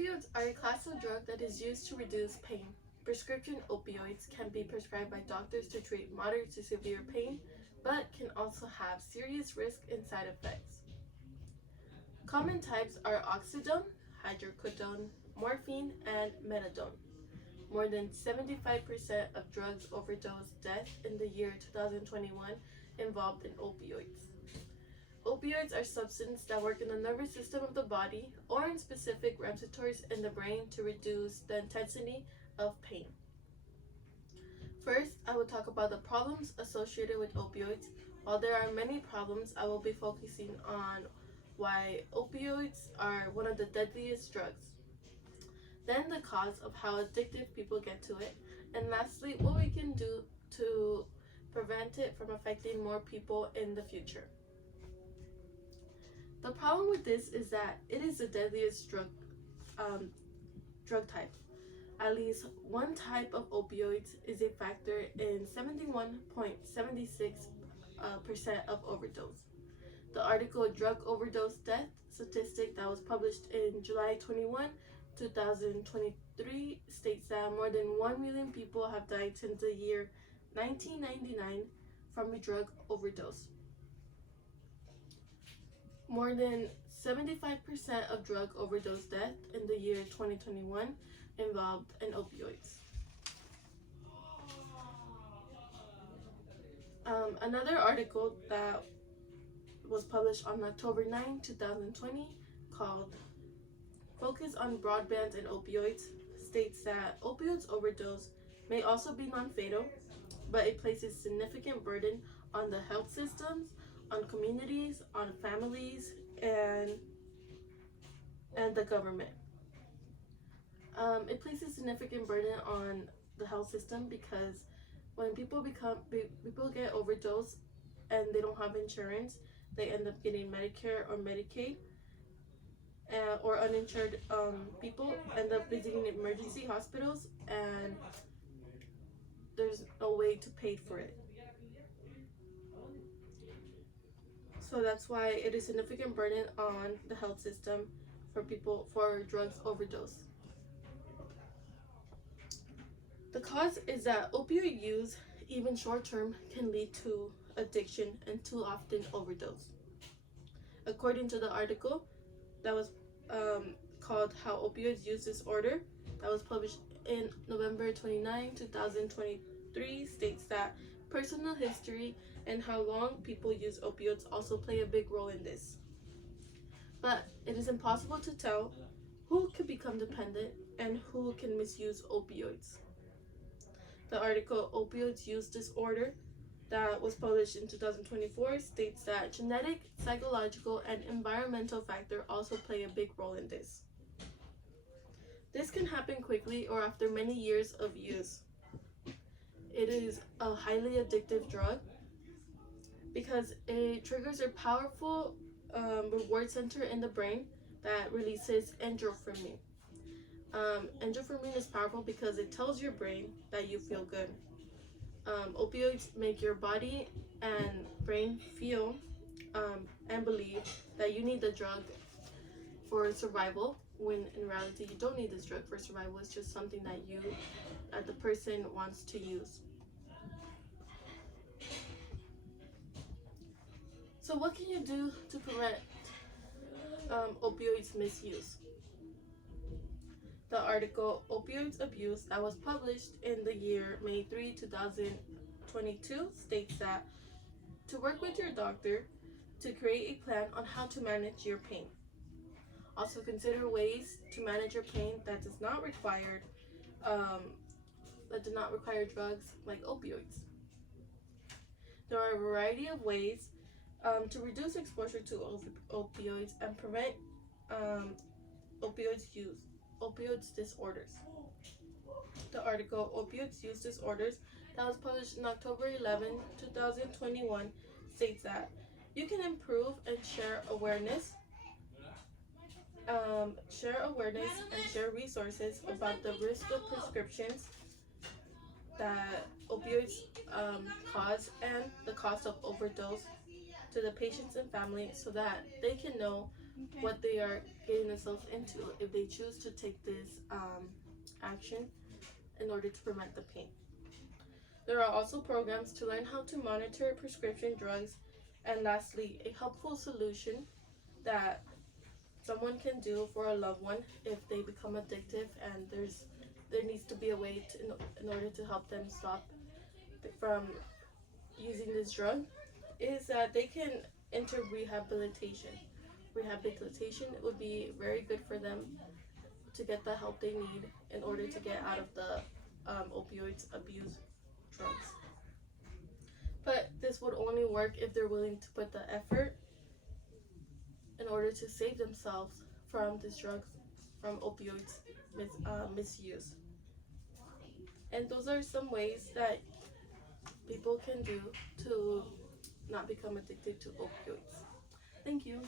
Opioids are a class of drug that is used to reduce pain. Prescription opioids can be prescribed by doctors to treat moderate to severe pain, but can also have serious risk and side effects. Common types are oxycodone, hydrocodone, morphine, and methadone. More than 75% of drugs overdose deaths in the year 2021 involved in opioids. Opioids are substances that work in the nervous system of the body or in specific receptors in the brain to reduce the intensity of pain. First, I will talk about the problems associated with opioids. While there are many problems, I will be focusing on why opioids are one of the deadliest drugs. Then the cause of how addictive people get to it. And lastly, what we can do to prevent it from affecting more people in the future. The problem with this is that it is the deadliest drug type. At least one type of opioids is a factor in 71.76% of overdose. The article Drug Overdose Death Statistic that was published in July 21, 2023 states that more than 1 million people have died since the year 1999 from a drug overdose. More than 75% of drug overdose deaths in the year 2021 involved in opioids. Another article that was published on October 9, 2020 called Focus on Broadband and Opioids states that opioids overdose may also be non-fatal, but it places significant burden on the health systems, on communities, on families, and the government. It places significant burden on the health system because when people get overdosed and they don't have insurance, they end up getting Medicare or Medicaid, or uninsured people end up visiting emergency hospitals and there's no way to pay for it. So that's why it is a significant burden on the health system for drugs overdose. The cause is that opioid use, even short term, can lead to addiction and too often overdose. According to the article that was called How Opioids Use Disorder, that was published in November 29, 2023, states that personal history and how long people use opioids also play a big role in this. But it is impossible to tell who could become dependent and who can misuse opioids. The article Opioids Use Disorder that was published in 2024 states that genetic, psychological, and environmental factors also play a big role in this. This can happen quickly or after many years of use. It is a highly addictive drug because it triggers a powerful reward center in the brain that releases endorphin. Endorphin is powerful because it tells your brain that you feel good. Opioids make your body and brain feel and believe that you need the drug for survival, when in reality you don't need this drug for survival. It's just something that the person wants to use. So what can you do to prevent opioids misuse? The article Opioids Abuse that was published in the year May 3, 2022 states that to work with your doctor to create a plan on how to manage your pain. Also consider ways to manage your pain that do not require drugs like opioids. There are a variety of ways to reduce exposure to opioids and prevent opioids disorders. The article Opioids Use Disorders that was published in October 11, 2021 states that you can improve and share awareness and share resources about the risk of prescriptions that opioids cause and the cost of overdose to the patients and family so that they can know what they are getting themselves into if they choose to take this action in order to prevent the pain. There are also programs to learn how to monitor prescription drugs, and lastly, a helpful solution that someone can do for a loved one if they become addictive, and there needs to be a way to, in order to help them stop from using this drug, is that they can enter rehabilitation. Rehabilitation would be very good for them to get the help they need in order to get out of the opioids abuse drugs. But this would only work if they're willing to put the effort in order to save themselves from these drugs, from opioids misuse. And those are some ways that people can do to not become addicted to opioids. Thank you.